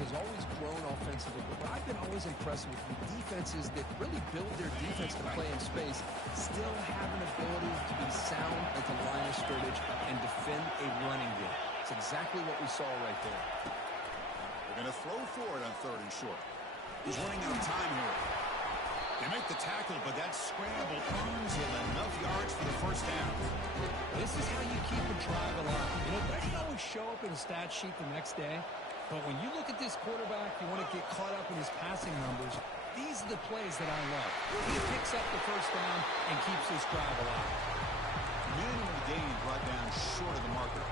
has always grown offensively, but what I've been always impressed with defenses that really build their defense to play in space still have an ability to be sound at the line of scrimmage and defend a running game. It's exactly what we saw right there. They're going to throw for it on 3rd and short. He's running out of time here. They make the tackle, but that scramble earns him enough yards for the first down. This is how you keep a drive alive. You know, they don't always show up in a stat sheet the next day, but when you look at this quarterback, you want to get caught up in his passing numbers. These are the plays that I love. He picks up the first down and keeps this drive alive. Minimal gain brought down short of the marker.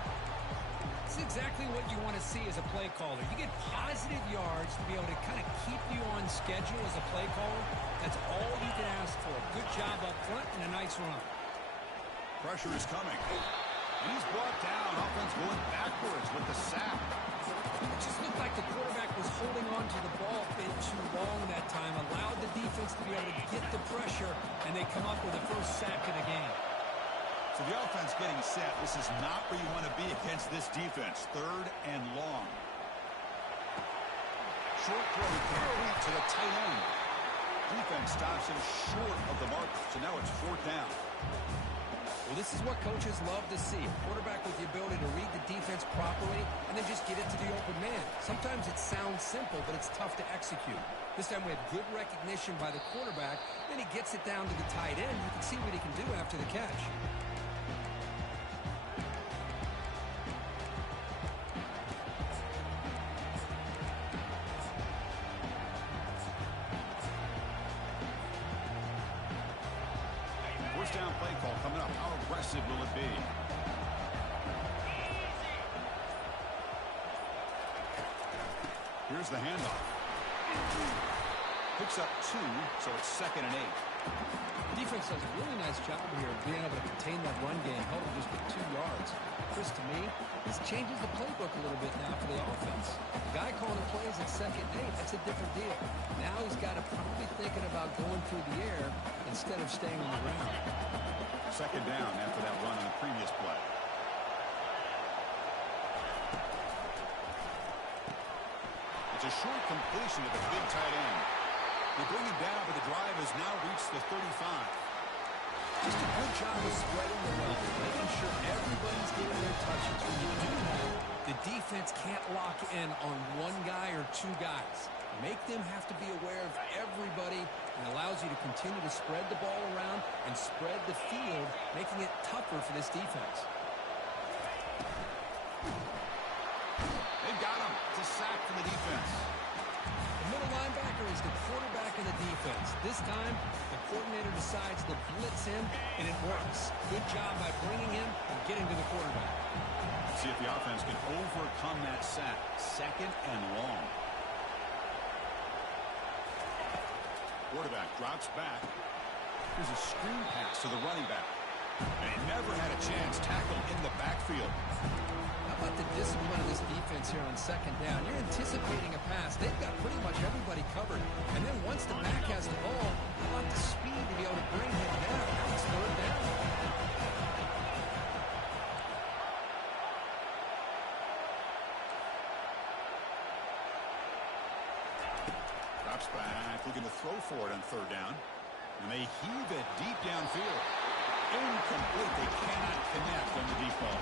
It's exactly what you want to see as a play caller. You get positive yards to be able to kind of keep you on schedule as a play caller. That's all you can ask for. Good job up front and a nice run. Pressure is coming. And he's brought down. Offense going backwards with the sack. It just looked like the quarterback was holding on to the ball a bit too long that time. Allowed the defense to be able to get the pressure, and they come up with the first sack of the game. So the offense getting set. This is not where you want to be against this defense. 3rd and long. Short throw to the tight end. Defense stops him short of the mark. So now it's 4th down. Well, this is what coaches love to see. A quarterback with the ability to read the defense properly and then just get it to the open man. Sometimes it sounds simple, but it's tough to execute. This time we have good recognition by the quarterback. Then he gets it down to the tight end. You can see what he can do after the catch. First down play call coming up. How aggressive will it be? Here's the handoff. Picks up 2, so it's 2nd and 8. Defense does a really nice job here of being able to contain that run game, held him just with 2 yards. Chris, to me, this changes the playbook a little bit now for the offense. The guy calling the plays at 2nd and 8, that's a different deal. Now he's got to probably thinking about going through the air instead of staying on the ground. 2nd down after that run on the previous play. It's a short completion to the big tight end. They bring him down, but the drive has now reached the 35. Just a good job of spreading the wealth, making sure everybody's getting their touches. When you do that, the defense can't lock in on one guy or 2 guys. Make them have to be aware of everybody, and allows you to continue to spread the ball around and spread the field, making it tougher for this defense. They've got him. It's a sack from the defense. The middle linebacker is the quarterback of the defense. This time, the coordinator decides to blitz him, and it works. Good job by bringing him and getting to the quarterback. See if the offense can overcome that sack. 2nd and long. Quarterback drops back. Here's a screen pass to the running back. And he never had a chance. Tackled in the backfield. How about the discipline of this defense here on 2nd down? You're anticipating a pass. They've got pretty much everybody covered. And then once the back has the ball, how about the speed to be able to bring him down? Now it's 3rd down. Drops back, looking to throw for it on 3rd down. And they heave it deep downfield. Incomplete. They cannot connect on the deep ball.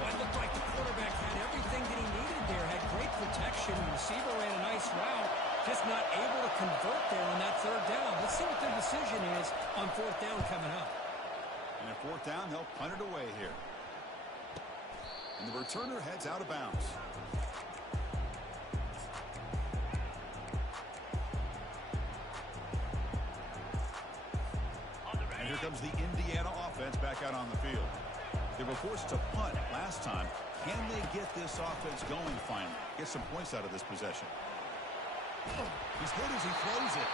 Well, it looked like the quarterback had everything that he needed there. Had great protection. The receiver ran a nice route. Just not able to convert there on that 3rd down. Let's see what their decision is on 4th down coming up. And at 4th down, they'll punt it away here. And the returner heads out of bounds. And here comes the Indiana offense back out on the field. They were forced to punt last time. Can they get this offense going finally? Get some points out of this possession. He's hit as he throws it.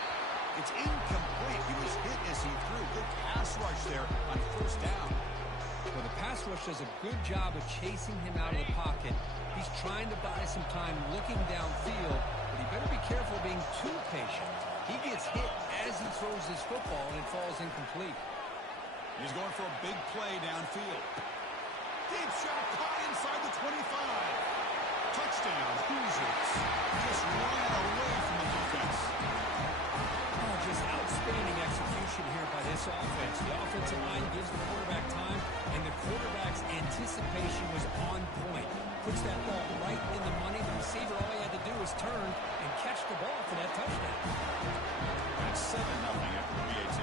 It's incomplete. He was hit as he threw. Good pass rush there on 1st down. Well, the pass rush does a good job of chasing him out of the pocket. He's trying to buy some time looking downfield, but he better be careful being too patient. He gets hit as he throws his football, and it falls incomplete. He's going for a big play downfield. Deep shot caught inside the 25. Touchdown, Hoosiers. Just ran away from the defense. Oh, just outstanding execution here by this offense. The offensive line gives the quarterback time, and the quarterback's anticipation was on point. Puts that ball right in the money. The receiver, all he had to do was turn and catch the ball for that touchdown. And it's 7-0 after the PAT.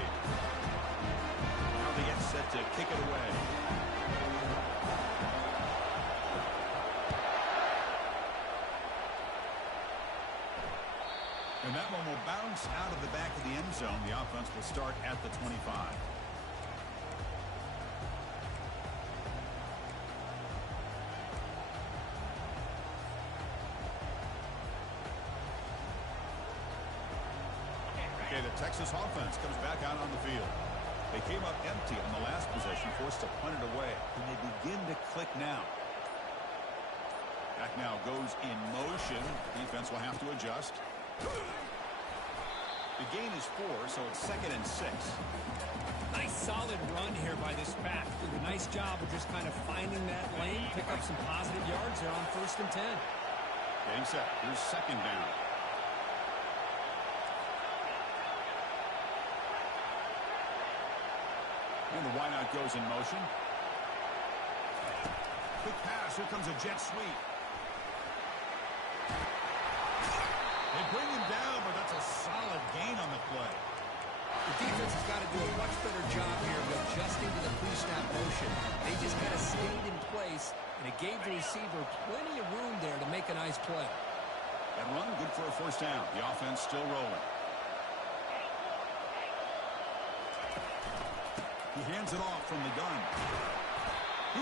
Now they get set to kick it away. And that one will bounce out of the back of the end zone. The offense will start at the 25. Okay, the Texas offense comes back out on the field. They came up empty on the last possession, forced to punt it away. And they begin to click now. Back now goes in motion. Defense will have to adjust. The gain is 4, so it's 2nd and 6. Nice solid run here by this back. Did a nice job of just kind of finding that lane, pick up some positive yards there on 1st and 10. Getting set. Here's 2nd down. And the wideout goes in motion. Quick pass. Here comes a jet sweep. They bring him down, but that's a solid gain on the play. The defense has got to do a much better job here of adjusting to the pre-snap motion. They just kind of stayed in place, and it gave the receiver plenty of room there to make a nice play. That run, good for a 1st down. The offense still rolling. He hands it off from the gun.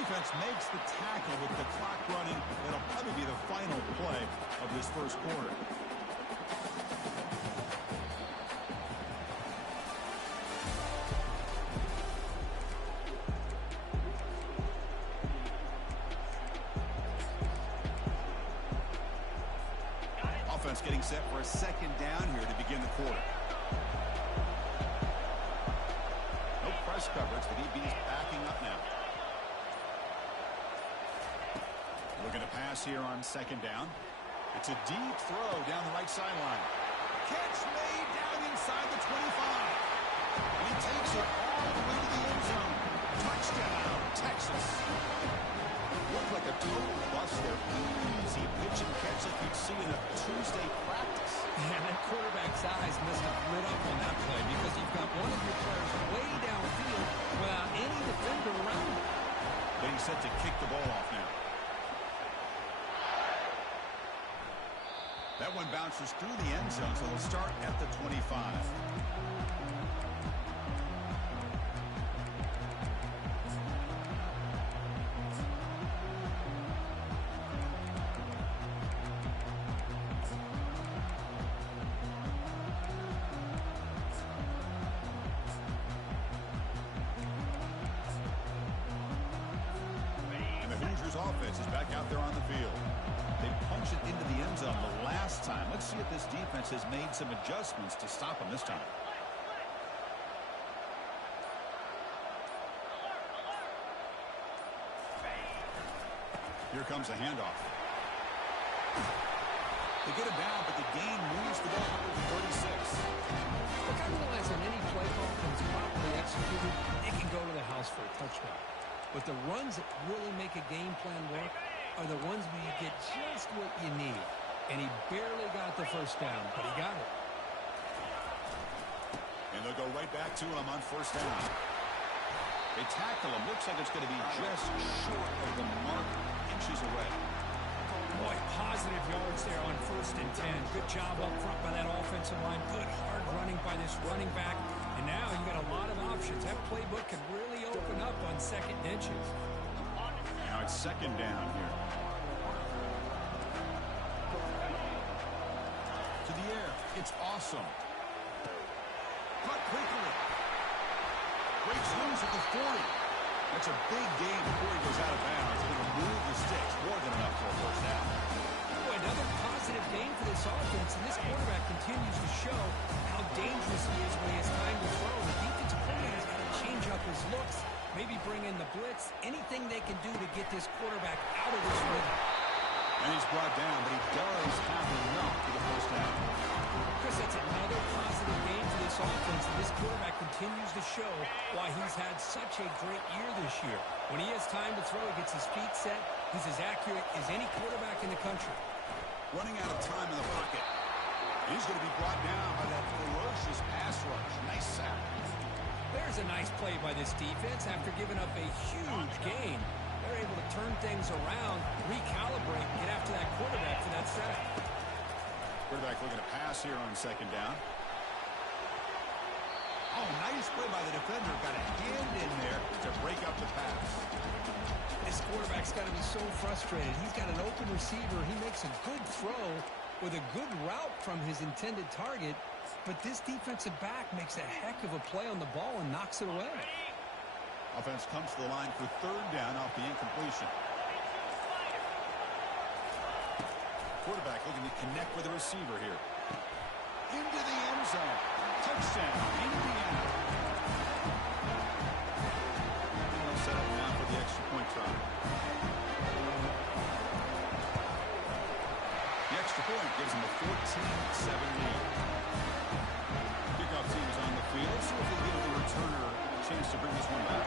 Defense makes the tackle with the clock running. It'll probably be the final play of this 1st quarter. Offense getting set for a 2nd down here to begin the quarter. No press coverage. The DB's backing up now. Looking to pass here on 2nd down. It's a deep throw down the right sideline. Catch made down inside the 25. And he takes it all the way to the end zone. Touchdown, Texas. Looked like a total bust there. Easy pitch and catch like you'd see in a Tuesday practice. Yeah, that quarterback's eyes must have lit up on that play because you've got one of your players way downfield without any defender around him. Getting set to kick the ball off now. That one bounces through the end zone, so they'll start at the 25. And the Hoosiers offense is back out there on the field. They punched it into the end zone the last time. Let's see if this defense has made some adjustments to stop them this time. Here comes a handoff. They get it down, but the gain moves the ball over to 36. Look, I realize on any play call that is properly executed, it can go to the house for a touchdown. But the runs that really make a game plan work are the ones where you get just what you need. And he barely got the 1st down, but he got it. And they'll go right back to him on 1st down. They tackle him. Looks like it's going to be just short of the mark, inches away. Boy, positive yards there on 1st and 10. Good job up front by that offensive line. Good hard running by this running back. And now you got a lot of options. That playbook can really open up on 2nd and inches. Now it's 2nd down here. To the air. It's awesome. Cut quickly. Breaks loose at the 40. That's a big gain before he goes out of bounds. It'll move the sticks. More than enough for a 1st down. Boy, another positive gain for this offense. And this quarterback continues to show how dangerous he is when he has time to throw. The defensive coordinator has got to change up his looks. Maybe bring in the blitz. Anything they can do to get this quarterback out of this rhythm. And he's brought down, but he does have enough for the first down. Chris, that's another positive game for this offense. And this quarterback continues to show why he's had such a great year this year. When he has time to throw, he gets his feet set. He's as accurate as any quarterback in the country. Running out of time in the pocket. He's going to be brought down by that ferocious pass rush. Nice sack. There's a nice play by this defense. After giving up a huge gain, they're able to turn things around, recalibrate, and get after that quarterback for that sack. Quarterback looking to pass here on second down. Oh, nice play by the defender. Got a hand in there to break up the pass. This quarterback's got to be so frustrated. He's got an open receiver. He makes a good throw with a good route from his intended target, but this defensive back makes a heck of a play on the ball and knocks it away. Offense comes to the line for third down off the incompletion. Quarterback looking to connect with the receiver here. Into the end zone. Touchdown, Indiana. We'll set up now for the extra point try. The extra point gives them a 14-7 lead. Kickoff team is on the field. See if we'll give the returner a chance to bring this one back.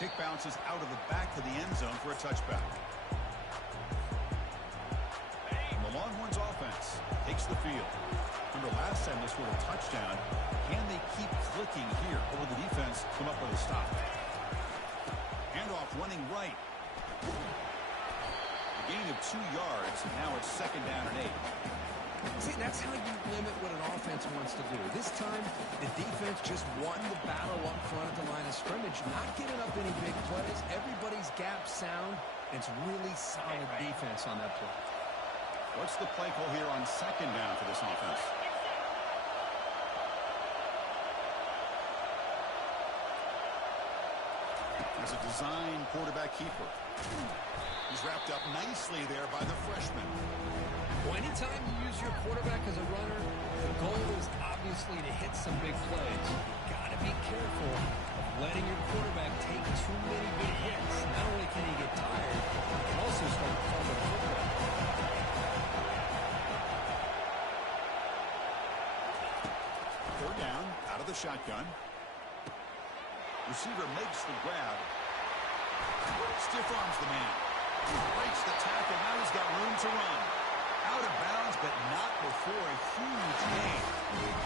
Kick bounces out of the back of the end zone for a touchback. And the Longhorns offense takes the field. Remember last time they scored a touchdown. Can they keep clicking here, or will the defense come up with a stop? Handoff running right. A gain of 2 yards. Now it's second down and 8. See, that's how you limit what an offense wants to do. This time, the defense just won the battle up front at the line of scrimmage, not giving up any big plays. Everybody's gap sound. It's really solid defense on that play. What's the play call here on second down for this offense? That's a design quarterback keeper. He's wrapped up nicely there by the freshman. Well, anytime you use your quarterback as a runner, the goal is obviously to hit some big plays. You've got to be careful of letting your quarterback take too many big hits. Not only can he get tired, he can also start to fumble the football. Third down, out of the shotgun. Receiver makes the grab. Stiff arms the man. Breaks the tackle. Now he's got room to run. Out of bounds, but not before a huge gain.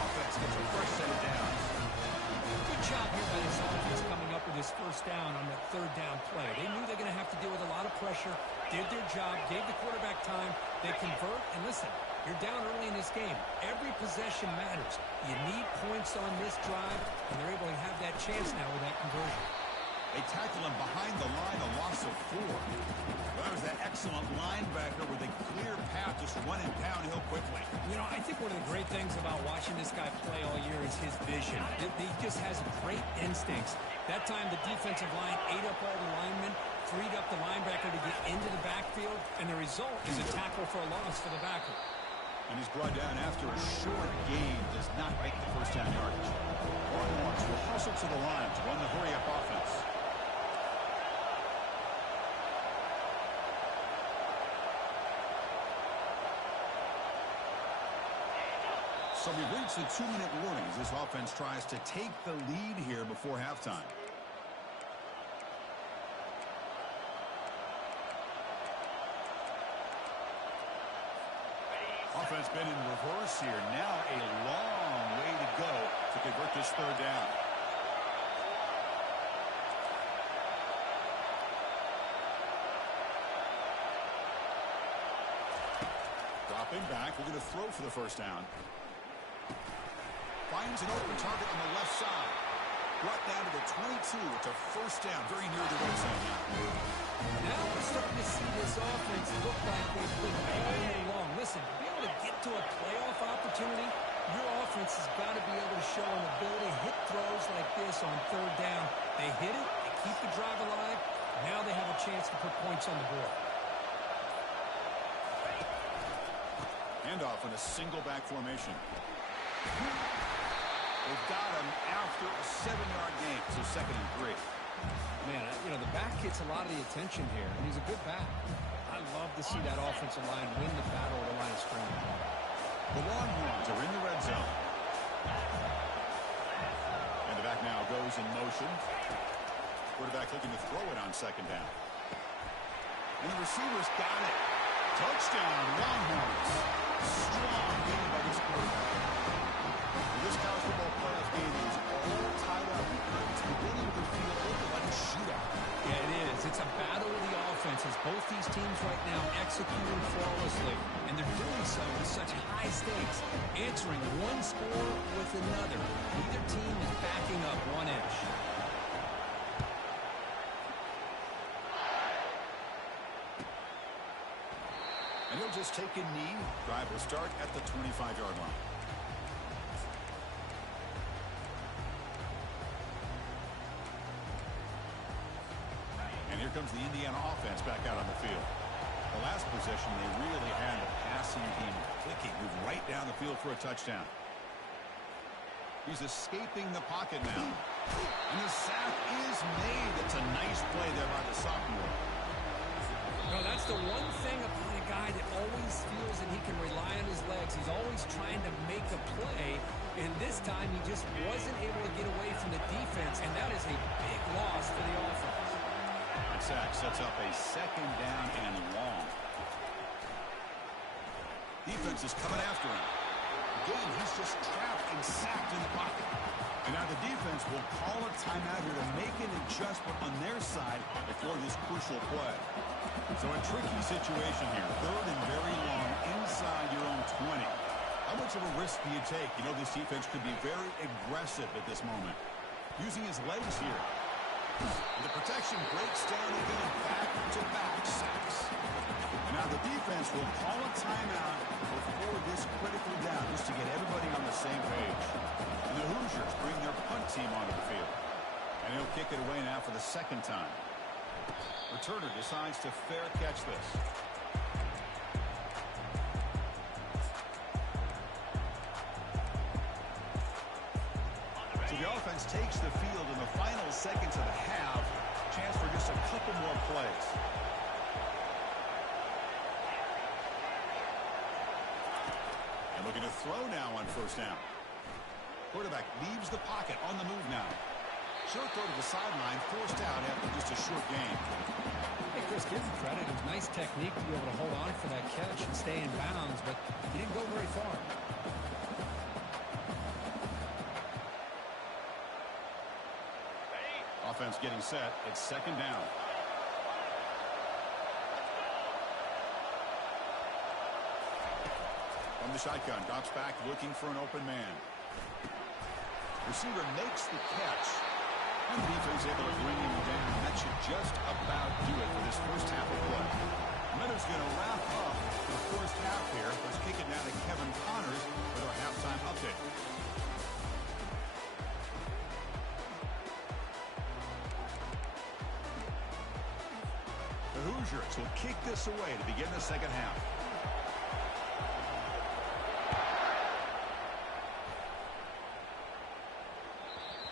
Offense gets a fresh set of downs. Good job here by this offense coming up with his first down on that third down play. They knew they're going to have to deal with a lot of pressure, did their job, gave the quarterback time. They convert, and listen, you're down early in this game. Every possession matters. You need points on this drive, and they're able to have that chance now with that conversion. They tackle him behind the line, a loss of 4. Well, that was that excellent linebacker with a clear path just running downhill quickly. You know, I think one of the great things about watching this guy play all year is his vision. He just has great instincts. That time, the defensive line ate up all the linemen, freed up the linebacker to get into the backfield, and the result is a tackle for a loss for the backer. And he's brought down after a short gain. Does not make the first down yardage. Longhorns will hustle to the line to run the hurry-up offense. So we've reached the 2-minute warning as this offense tries to take the lead here before halftime. Offense been in reverse here. Now a long way to go to convert this third down. Dropping back. We're going to throw for the first down. Finds an open target on the left side. Brought down to the 22. It's a first down. Very near the red zone now. Now we're starting to see this offense look like they've been all year long. Listen, to be able to get to a playoff opportunity, your offense has got to be able to show an ability to hit throws like this on third down. They hit it, they keep the drive alive. Now they have a chance to put points on the board. Handoff in a single back formation. They've got him after a 7-yard gain, so 2nd and 3. Man, the back gets a lot of the attention here, and he's a good back. I love to see that offensive line win the battle at the line of scrimmage. The Longhorns are in the red zone. And the back now goes in motion. Quarterback looking to throw it on second down. And the receiver's got it. Touchdown, Longhorns. Strong game by this quarterback. This college football playoff game is all tied up. It's beginning to feel a little like a shootout. Yeah, it is. It's a battle of the offenses. Both these teams right now executing flawlessly, and they're doing so with such high stakes, answering one score with another. Neither team is backing up one inch. And he'll just take a knee. Drive will start at the 25-yard line. And here comes the Indiana offense back out on the field. The last possession, they really had the passing game clicking, moved right down the field for a touchdown. He's escaping the pocket now. And the sack is made. That's a nice play there by the sophomore. No, that's the one thing about a guy that always feels that he can rely on his legs. He's always trying to make a play, and this time he just wasn't able to get away from the defense, and that is a big loss for the offense. That sack sets up a second down and long. Defense is coming after him. Again, he's just trapped and sacked in the pocket. And now the defense will call a timeout here to make an adjustment on their side before this crucial play. So a tricky situation here. Third and very long inside your own 20. How much of a risk do you take? You know, this defense could be very aggressive at this moment. Using his legs here. And the protection breaks down again. Back-to-back sacks. And now the defense will call a timeout before this critical down just to get everybody on the same page. And the Hoosiers bring their punt team onto the field. And he'll kick it away now for the second time. Returner decides to fair catch this. So the offense takes the field in the final seconds of the half. Chance for just a couple more plays. And looking to throw now on first down. Quarterback leaves the pocket on the move now. Short throw to the sideline, forced out after just a short gain. Hey, Chris, give him credit. It was nice technique to be able to hold on for that catch and stay in bounds, but he didn't go very far. Offense getting set. It's second down. From the shotgun, drops back looking for an open man. Receiver makes the catch. And the defense able to bring him down. That should just about do it for this first half of play. Leonard's going to wrap up the first half here. Let's kick it now to Kevin Connors with our halftime update. The Hoosiers will kick this away to begin the second half.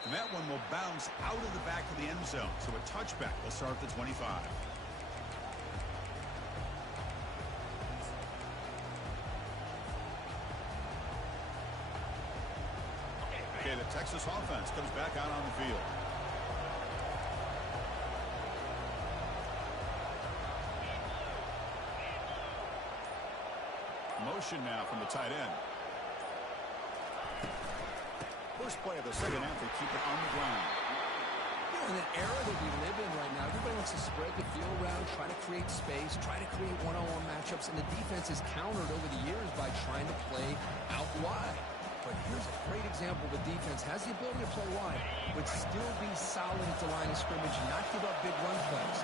And that one will bounce out of the back of the end zone. So a touchback will start at the 25. Okay, the Texas offense comes back out on the field. Motion now from the tight end. First play of the second half, they keep it on the ground. You know, in an era that we live in right now, everybody wants to spread the field around, try to create space, try to create one-on-one matchups, and the defense is countered over the years by trying to play out wide. But here's a great example. The defense has the ability to play wide, but still be solid at the line of scrimmage and not give up big run plays.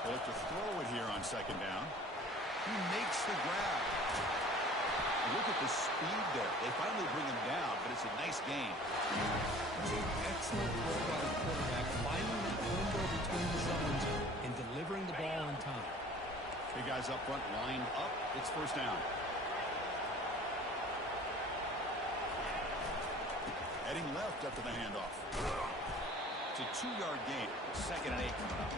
They look to throw it here on second down. He makes the grab. Look at the speed there. They finally bring him down, but it's a nice gain. It's an excellent throw by the quarterback, finding that window between the zones and delivering the ball in time. Big guys up front lined up. It's first down. Heading left after the handoff. It's a 2-yard gain. 2nd and 8 coming up.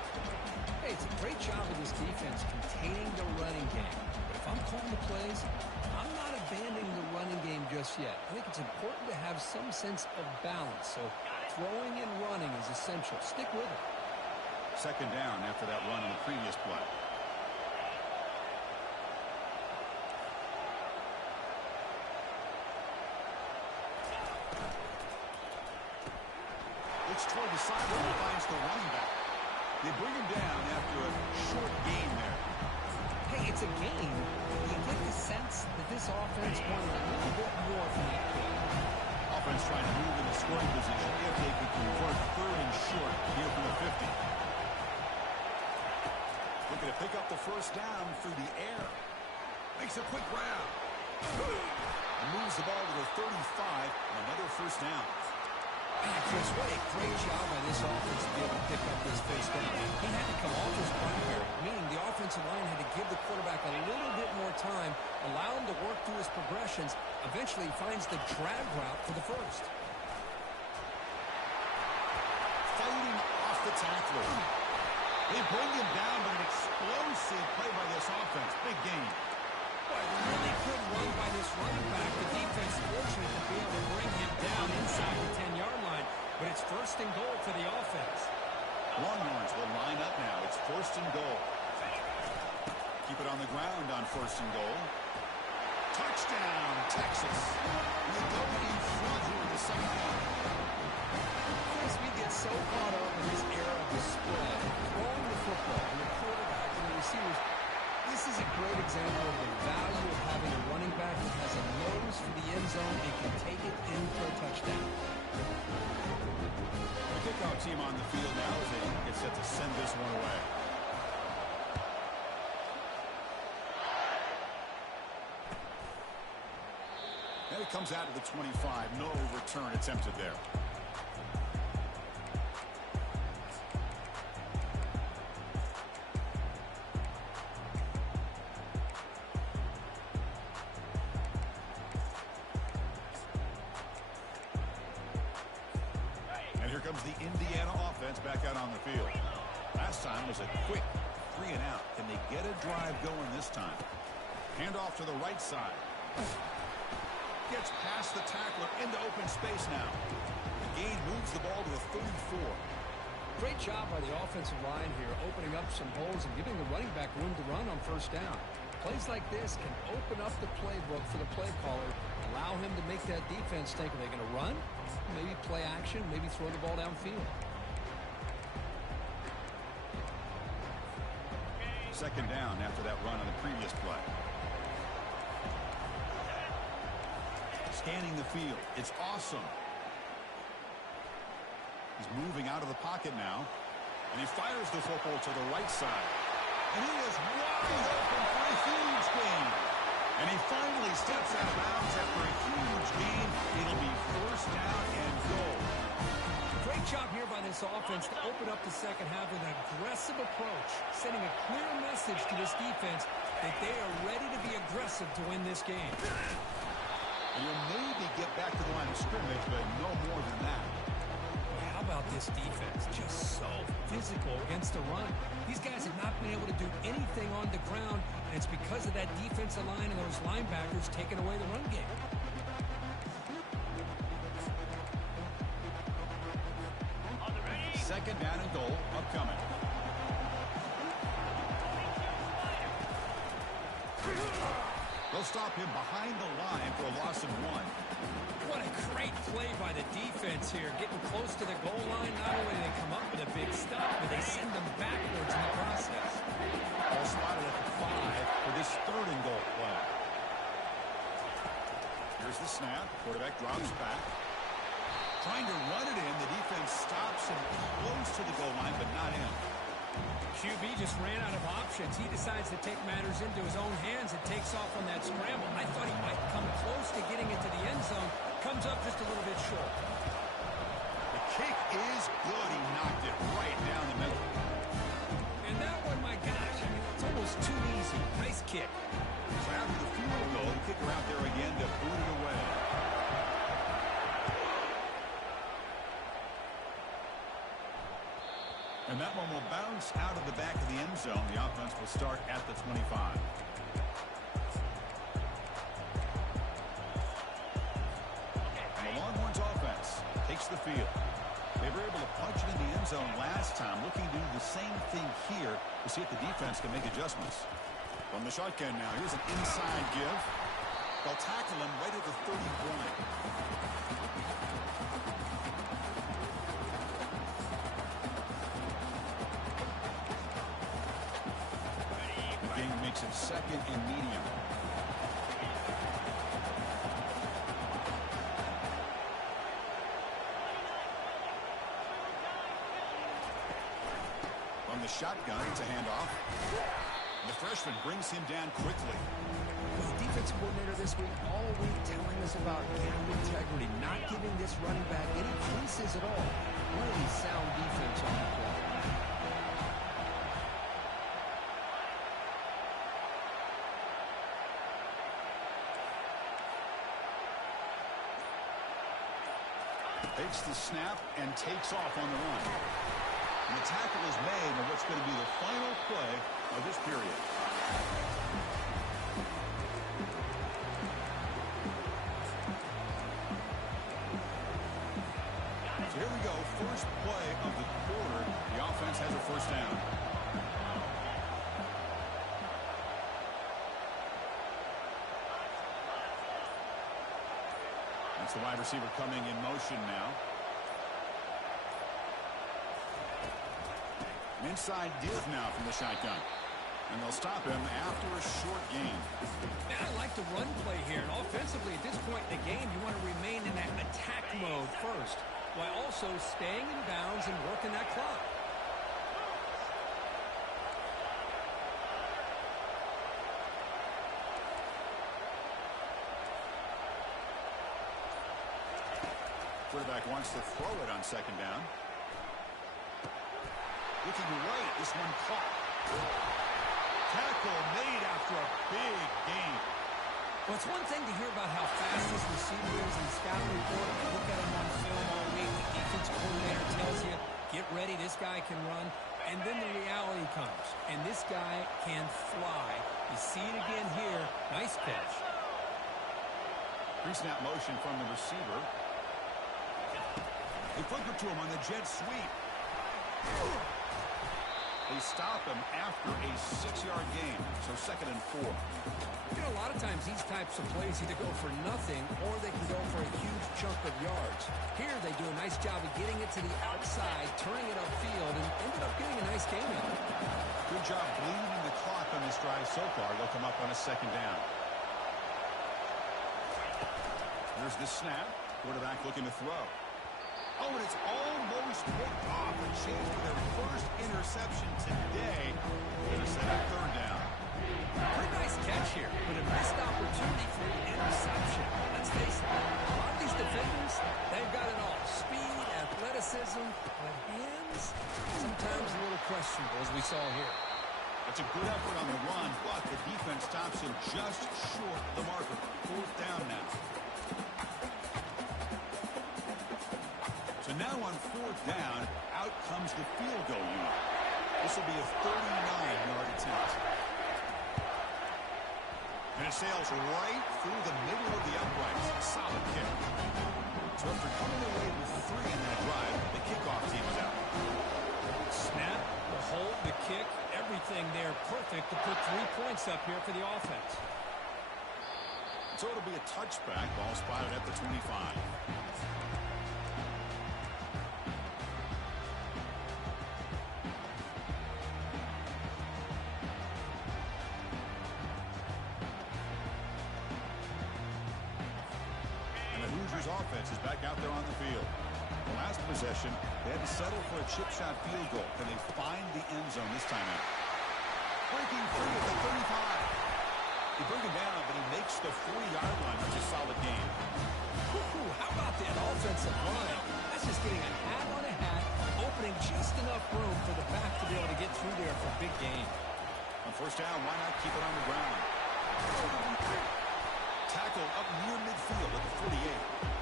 Hey, it's a great job of this defense containing the running game. But if I'm calling the plays, I'm not abandoning the running game just yet. I think it's important to have some sense of balance. So throwing and running is essential. Stick with it. 2nd down after that run on the previous play. Looks toward the sideline and finds the running back. They bring him down after a short gain there. Hey, it's a game. You get the sense that this offense wanted a little bit more from that play. Offense trying to move in the scoring position if they could convert 3rd and short here from the 50. Looking to pick up the 1st down through the air. Makes a quick grab. Moves the ball to the 35. Another 1st down. Chris, what a great job by this offense to be able to pick up this 1st down. He had to come off his primary, meaning the offensive line had to give the quarterback a little bit more time, allow him to work through his progressions. Eventually, he finds the drag route for the 1st. Fighting off the tackler. They bring him down, but an explosive play by this offense. Big gain. Boy, really good run by this running back. The defense fortunate to be able to bring him down inside the 10-yard line, but it's 1st and goal for the offense. Longhorns will line up now. It's 1st and goal. Keep it on the ground on 1st and goal. Touchdown, Texas. We go in front here in the 2nd half. Chris, we get so caught up in this era of the spread, throwing the football, and the quarterback and the receivers. This is a great example of the value of having a running back that has a nose for the end zone and can take it in for a touchdown. The kickoff team on the field now as they get set to send this one away. And it comes out of the 25. No return attempted there. And here comes the Indiana offense back out on the field. Last time was a quick 3 and out. Can they get a drive going this time? Handoff to the right side. Gets past the tackler into open space now. The gain moves the ball to the 34. Great job by the offensive line here, opening up some holes and giving the running back room to run on 1st down. Plays like this can open up the playbook for the play caller, allow him to make that defense think, are they going to run? Maybe play action, maybe throw the ball downfield. 2nd down after that run on the previous play. Scanning the field. It's awesome. He's moving out of the pocket now. And he fires the football to the right side. And he is wide open for a huge gain. And he finally steps out of bounds after a huge gain. It'll be 1st down and goal. Great job here by this offense to open up the 2nd half with an aggressive approach, sending a clear message to this defense that they are ready to be aggressive to win this game. You'll maybe get back to the line of scrimmage, but no more than that. How about this defense? Just so physical against the run. These guys have not been able to do anything on the ground, and it's because of that defensive line and those linebackers taking away the run game. Second down and goal upcoming. They'll stop him behind the line for a loss of 1. What a great play by the defense here. Getting close to the goal line, not only do they come up with a big stop, but they send them backwards in the process. Ball spotted at the 5 for this 3rd and goal play. Here's the snap. Quarterback drops back. Trying to run it in. The defense stops him close to the goal line, but not in. QB just ran out of options. He decides to take matters into his own hands and takes off on that scramble. I thought he might come close to getting into the end zone. Comes up just a little bit short. The kick is good. He knocked it right down the middle. And that one, my gosh, I mean, it's almost too easy. Nice kick. So after the field goal, the kicker out there again to boot it away. that one will bounce out of the back of the end zone. The offense will start at the 25. And the Longhorns offense takes the field. They were able to punch it in the end zone last time, looking to do the same thing here to see if the defense can make adjustments. From the shotgun now, here's an inside give. They'll tackle him right at the 31. The game makes it second and medium. From the shotgun, it's a handoff. The freshman brings him down quickly. The defense coordinator this week all week telling us about gap integrity, not giving this running back any creases at all. Really sound defense on that play. Takes the snap and takes off on the run. And the tackle is made on what's going to be the final play of this period. So here we go. First play of the quarter. The offense has a first down. That's the wide receiver coming in motion now. An inside give now from the shotgun. And they'll stop him after a short gain. Man, I like the run play here. And offensively, at this point in the game, you want to remain in that attack mode first, while also staying in bounds and working that clock. Quarterback wants to throw it on second down. Looking right, this one caught. Tackle made after a big gain. Well, it's one thing to hear about how fast this receiver is in the scouting report. You look at him on film all week. The defense coordinator tells you, get ready, this guy can run. And then the reality comes, and this guy can fly. You see it again here. Nice catch. Pre-snap motion from the receiver. They flip it to him on the jet sweep. They stop him after a 6-yard gain, so 2nd and 4. You know, a lot of times these types of plays either go for nothing or they can go for a huge chunk of yards. Here they do a nice job of getting it to the outside, turning it upfield, and ended up getting a nice game out of it. Good job bleeding the clock on this drive so far. They'll come up on a 2nd down. There's the snap. Quarterback looking to throw. Oh, and it's almost picked off. A chance for their first interception today. Going to set up 3rd down. Pretty nice catch here, but a missed opportunity for an interception. Let's face it, a lot of these defenders, they've got it all. Speed, athleticism, but hands, sometimes a little questionable, as we saw here. It's a good effort on the run, but the defense stops him just short of the marker. 4th down now. So now on 4th down, out comes the field goal unit. This will be a 39-yard attempt. And it sails right through the middle of the uprights. Solid kick. So after coming away with 3 in that drive, the kickoff team is out. Snap, the hold, the kick, everything there perfect to put 3 points up here for the offense. So it'll be a touchback. Ball spotted at the 25. Offense is back out there on the field. The last possession, they had to settle for a chip shot field goal. Can they find the end zone this time out? Breaking free at the 35. They bring him down, but he makes the 40-yard line. That's a solid game. How about that offensive line? That's just getting a hat on a hat, opening just enough room for the back to be able to get through there for a big gain. On 1st down, why not keep it on the ground? Tackle up near midfield at the 48.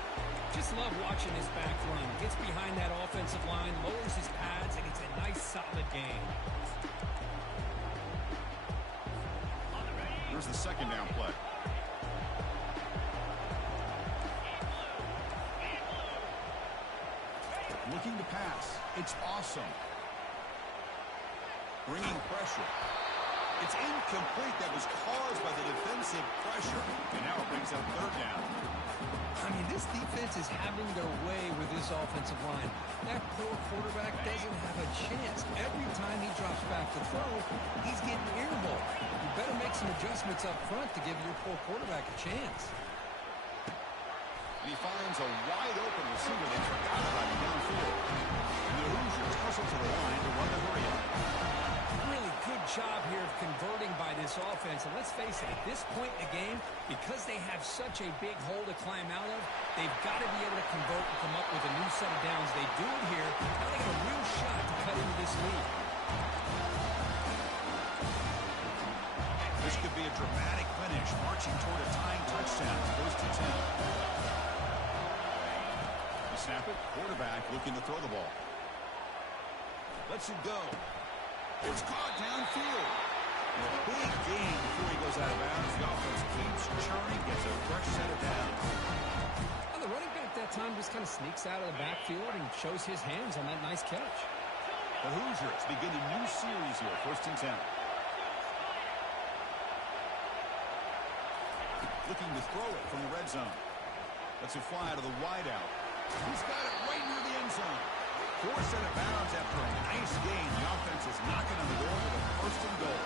Just love watching watching this back run. Gets behind that offensive line, lowers his pads, and it's a nice, solid gain. Here's the second down play. Looking to pass. It's awesome. Bringing pressure. It's incomplete. That was caused by the defensive pressure. And now it brings up third down. I mean, this defense is having their way with this offensive line. That poor quarterback doesn't have a chance. Every time he drops back to throw, he's getting earmarked. You better make some adjustments up front to give your poor quarterback a chance. And he finds a wide-open receiver they forgot about downfield. And the Hoosiers hustle to the line to run the hurry-up. Really good job here of converting by this offense. And let's face it, at this point in the game, because they have such a big hole to climb out of, they've got to be able to convert and come up with a new set of downs. They do it here. Now they got a real shot to cut into this lead. This could be a dramatic finish, marching toward a tying touchdown. First and 10. Snap it. Quarterback looking to throw the ball. Lets it go. It's caught downfield. And a big gain before he goes out of bounds. The offense keeps churning, gets a fresh set of downs. Well, the running back that time just kind of sneaks out of the backfield and shows his hands on that nice catch. The Hoosiers begin a new series here. First and 10. Looking to throw it from the red zone. Lets it fly out of the wideout. He's got it right near the end zone. Forced out of bounds after a nice gain. The offense is knocking on the door with a first and goal.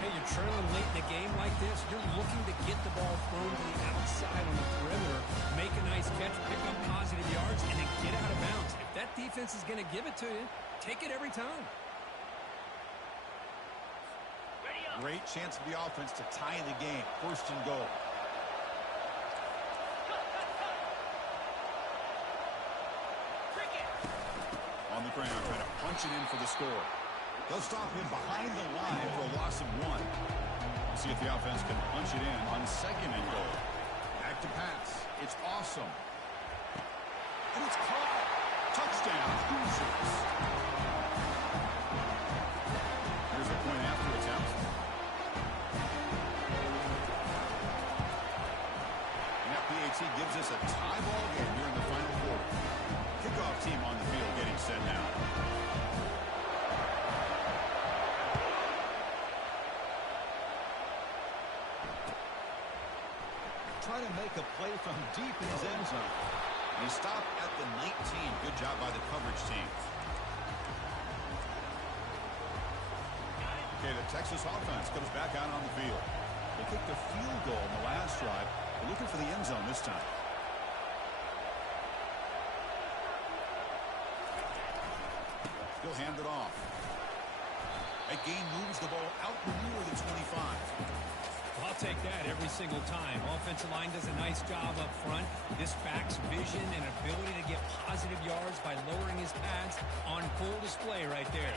Hey, you're trailing late in a game like this. You're looking to get the ball thrown to the outside on the perimeter, make a nice catch, pick up positive yards, and then get out of bounds. If that defense is going to give it to you, take it every time. Great chance for the offense to tie the game. First and goal. On the ground, trying to punch it in for the score. They'll stop him behind the line for a loss of 1. We'll see if the offense can punch it in on second and goal. Back to pass. It's awesome. And it's caught. Touchdown, Hoosiers. Here's a point after attempt. And that PAT gives us a tie ball game here in the final quarter. Kickoff team on the field getting set now. Trying to make a play from deep in his end zone. And he stopped at the 19. Good job by the coverage team. Okay, the Texas offense comes back out on the field. They kicked a field goal in the last drive. They're looking for the end zone this time. He'll hand it off. That gain moves the ball out near the 25. I'll take that every single time. Offensive line does a nice job up front. This back's vision and ability to get positive yards by lowering his pads on full display right there.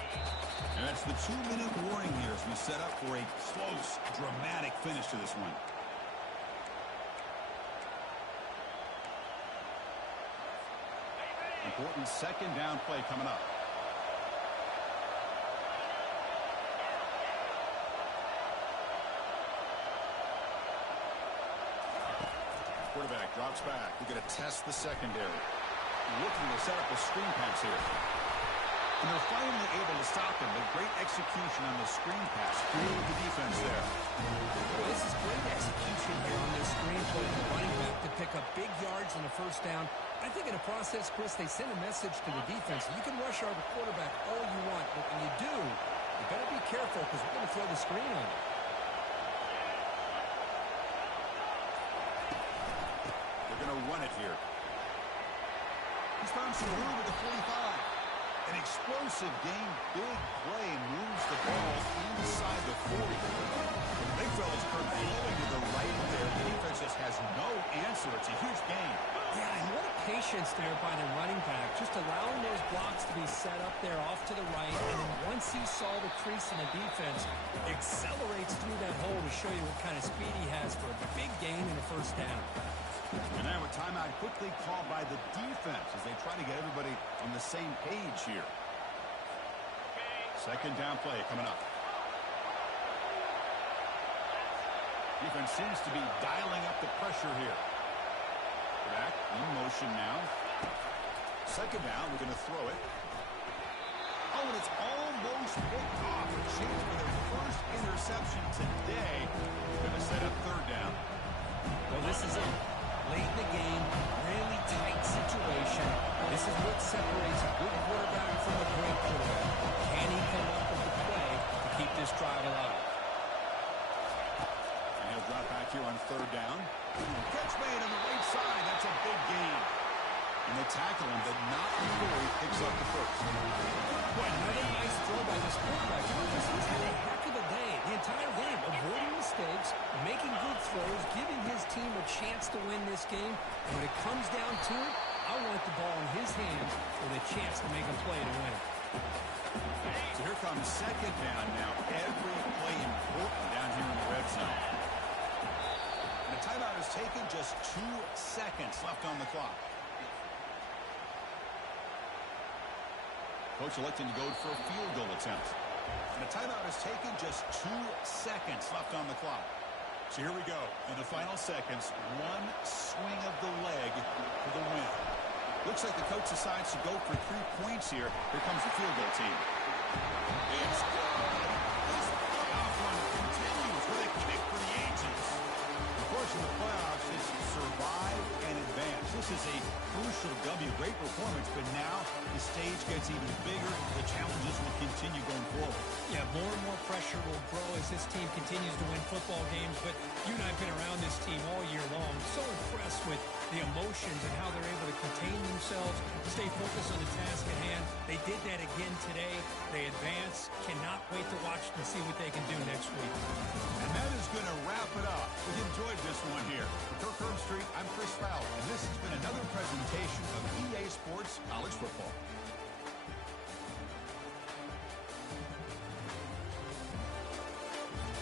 And that's the 2-minute warning here as we set up for a close, dramatic finish to this one. Important second down play coming up. Quarterback drops back. We're going to test the secondary. Looking to set up a screen pass here. And they're finally able to stop him. But great execution on the screen pass. Through the defense there. Well, this is great execution here on this screen play. The running back to pick up big yards in the first down. I think in the process, Chris, they send a message to the defense. You can rush our quarterback all you want, but when you do, you better be careful because we're going to throw the screen on you. They're going to run it here. He's found some room at the 45. An explosive game, big play, moves the ball inside the 40. The big fella's curve flowing to the right there. The defense just has no answer. It's a huge game. Yeah, and what a patience there by the running back. Just allowing those blocks to be set up there off to the right. And then once he saw the crease in the defense, accelerates through that hole to show you what kind of speed he has for a big gain in the first down. And now a timeout quickly called by the defense as they try to get everybody on the same page here. Second down play coming up. Defense seems to be dialing up the pressure here. Back in motion now. Second down, we're going to throw it. Oh, and it's almost picked off. A chance for their first interception today. Going to set up third down. Well, this is it. Late in the game, really tight situation. This is what separates a good quarterback from a great quarterback. Can he come up with the play to keep this drive alive? And he'll drop back here on third down. Catch made on the right side. That's a big gain. And they tackle him, but not before he picks up the first. Boy, another nice throw by this quarterback. He's had a heck of a day the entire game, avoiding mistakes, making good throws, giving his team a chance to win this game. And when it comes down to it, I want the ball in his hands with a chance to make a play to win. So here comes second down now. Every play important down here in the red zone. And the timeout is taken, just 2 seconds left on the clock. Coach electing to go for a field goal attempt. And the timeout is taken, just 2 seconds left on the clock. So here we go. In the final seconds, one swing of the leg for the win. Looks like the coach decides to go for 3 points here. Here comes the field goal team. It's good. This playoff run continues with a kick for the ages. Of course, in the playoffs, it's survive and advance. This is a crucial W. Great performance, but now the stage gets even bigger. The challenges will continue going forward. Yeah, more and more pressure will grow as this team continues to win football games. But you and I have been around this team all year long. So impressed with the emotions and how they're able to contain themselves, stay focused on the task at hand. They did that again today. They advance. Cannot wait to watch and see what they can do next week. And that is going to wrap it up. We enjoyed this one here. For Kirk Street, I'm Chris Fowler, and this has been another presentation of EA Sports College Football.